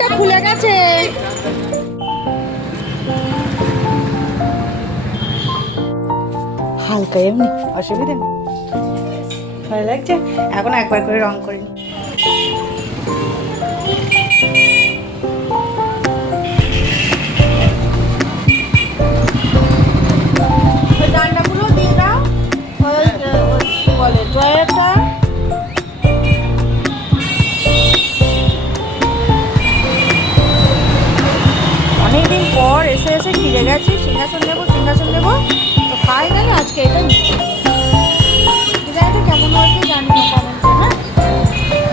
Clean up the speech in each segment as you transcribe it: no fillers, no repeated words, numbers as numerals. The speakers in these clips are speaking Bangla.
ড্রয়ারটা খুলে গেছে। হালকা এমনি অসুবিধা নেই, ভালো লাগছে। এখন একবার করে রং করে নি। ওই ডান্ডাগুলো দিয়ে দাও, ওই কি বলে ড্রয়ারটা। অনেকদিন পর এসে ফিরে গেছি, সিংহাসন নেবো তো ফাইনালি আজকে এটা নিচ্ছি। ডিজাইনটা কেমন হয়েছে জানি না, কমেন্টে। হ্যাঁ,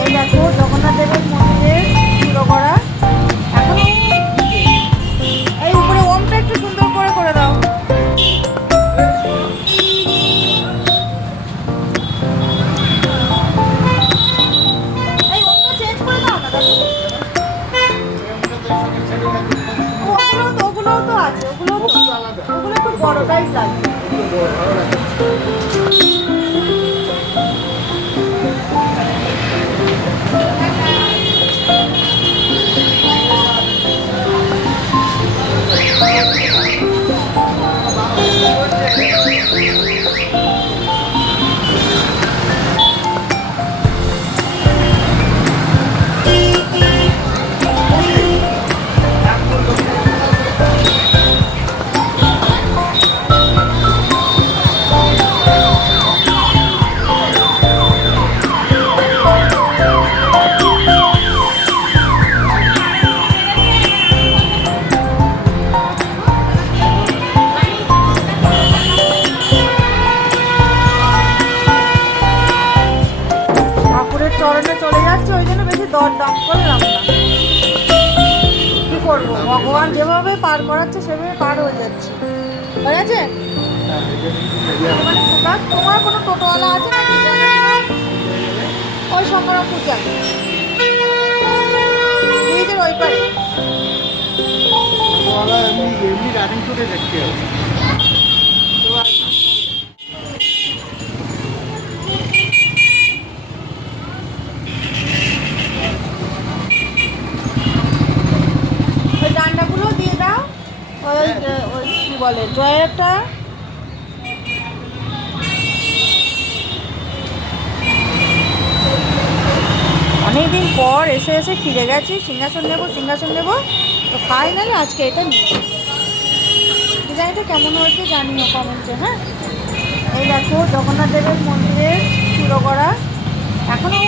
এই দেখো জগন্নাথ দেবের মন্দিরের চূড়ো করা। এখনো এই উপরে ওমটা একটু সুন্দর করে দাও। এই ওমটা চেঞ্জ করে দাও না দাদু। ওগুলোও তো আছে, ওগুলো একটু বড় টাইপ লাগবে। চরণে চলে যাচ্ছে, ওই জন্য বেশি দরদাম করলাম না। কি করবো, ভগবান যেভাবে পার করাচ্ছে সেভাবে পার হয়ে যাচ্ছে। হয়ে গেছে। তোমার কোনো টোটোওয়ালা আছে নাকি? ওই সংগ্রামপুর যাবে, ব্রিজের ওই পারে। ওই ডান্ডাগুলো দিয়ে দাও, ওই কি বলে ড্রয়ারটা। অনেকদিন পর এসে ফিরে গেছি, সিংহাসন নেবো তো ফাইনালি আজকে এটা নিচ্ছি। ডিজাইনটা কেমন হয়েছে জানি না, কমেন্টে। হ্যাঁ, এই দেখো জগন্নাথ দেবের মন্দিরের চূড়ো করা। এখনো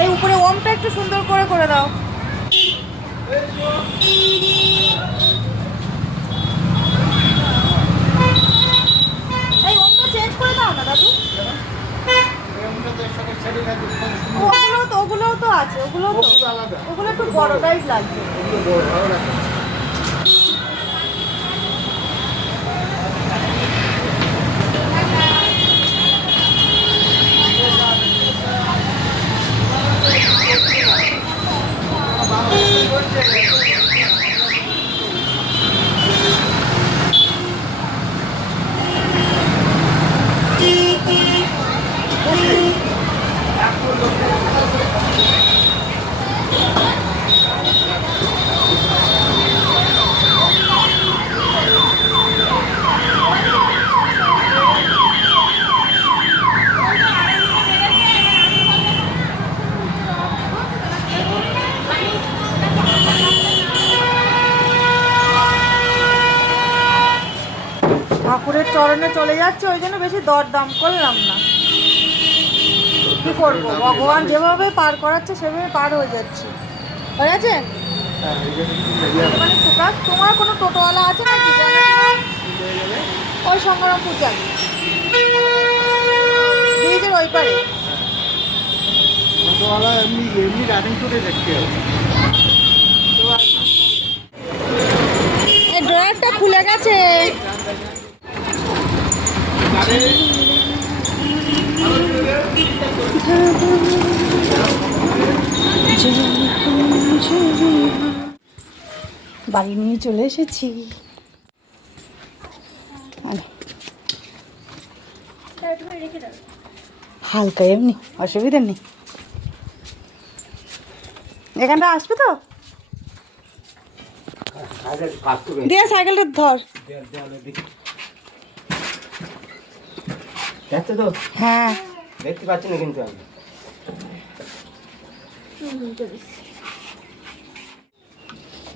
এই উপরে ওমটা একটু সুন্দর করে দাও। এই ওমটা চেঞ্জ করে দাও না দাদু। ওগুলোও তো আছে, ওগুলো একটু বড় টাইপ লাগবে। ঠাকুরের চরণে চলে যাচ্ছে, ওই জন্য বেশি দরদাম করলাম না। কি করবো, ভগবান যেভাবে পার করাচ্ছে সেভাবে পার হয়ে যাচ্ছে। হয়ে গেছে। তোমার কোনো টোটোওয়ালা আছে নাকি? ওই সংগ্রামপুর যাবে, ব্রিজের ওই পারে। এই ড্রয়ারটা খুলে গেছে। বাড়ি নিয়ে চলে এসেছি। হালকা এমনি অসুবিধা নেই। এখানটা আসবে তো? দিয়ে সাইকেলটা ধর। যাচ্ছে তো? হ্যাঁ দেখতে পাচ্ছি না কিন্তু আমি।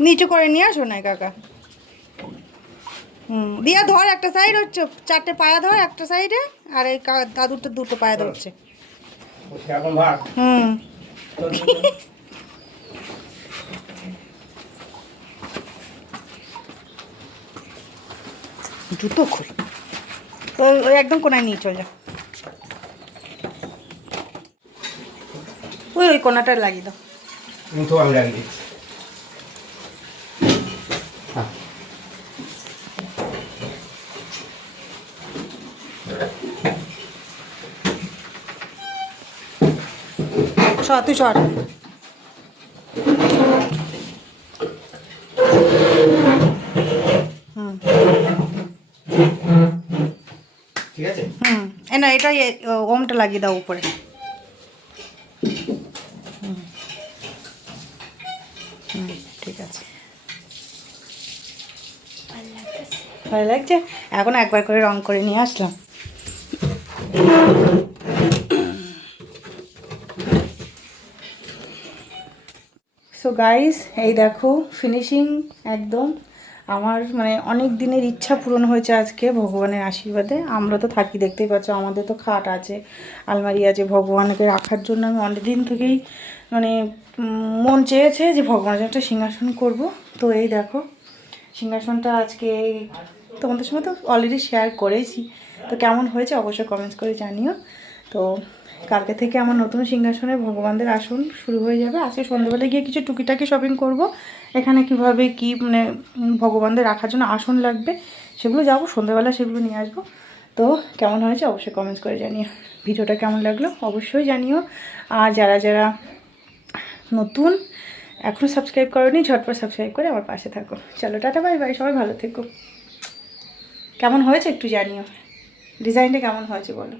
নিচু করে নিয়ে আসো না কাকা। দিয়া ধর একটা সাইড হচ্ছে, 4টে পায়া ধর একটা সাইডে, আর এই দাদুরটা 2টো পায়া ধরছে। সেরকম ভাগ। জুতো খোল। ওই একদম কোনায় নিয়ে চল যা। ওই কোনাটা লাগিয়ে দাও। কিন্তু আমি লাগিয়ে দিচ্ছি। তুই সর। ঠিক আছে? না এটা ওমটা লাগিয়ে দাও উপরে। ঠিক আছে, ভালো লাগছে। এখন একবার করে রং করে নিয়ে আসলাম। সো গাইস, এই দেখো ফিনিশিং একদম। আমার মানে অনেক দিনের ইচ্ছা পূরণ হয়েছে আজকে ভগবানের আশীর্বাদে। আমরা তো থাকি, দেখতেই পাচ্ছ, আমাদের তো খাট আছে, আলমারি আছে, ভগবানকে রাখার জন্য আমি অনেক দিন থেকেই মানে মন চেয়েছে যে ভগবানের একটা সিংহাসন করব। তো এই দেখো সিংহাসনটা আজকে তোমাদের সঙ্গে তো অলরেডি শেয়ার করেছি। তো কেমন হয়েছে অবশ্যই কমেন্টস করে জানিও। তো কালকে থেকে আমার নতুন সিংহাসনে ভগবানদের আসন শুরু হয়ে যাবে। আজকে সন্ধ্যেবেলায় গিয়ে কিছু টুকিটাকি শপিং করব। এখানে কিভাবে কি মানে ভগবানদের রাখার জন্য আসন লাগবে সেগুলো যাবো সন্ধ্যেবেলা, সেগুলো নিয়ে আসবো। তো কেমন হয়েছে অবশ্যই কমেন্টস করে জানিও। ভিডিওটা কেমন লাগলো অবশ্যই জানিও। আর যারা যারা নতুন এখনও সাবস্ক্রাইব করোনি ঝটপট সাবস্ক্রাইব করে আমার পাশে থাকো। চলো টাটা বাই বাই, সবাই ভালো থেকো। কেমন হয়েছে একটু জানিও, ডিজাইনটা কেমন হয়েছে বলো।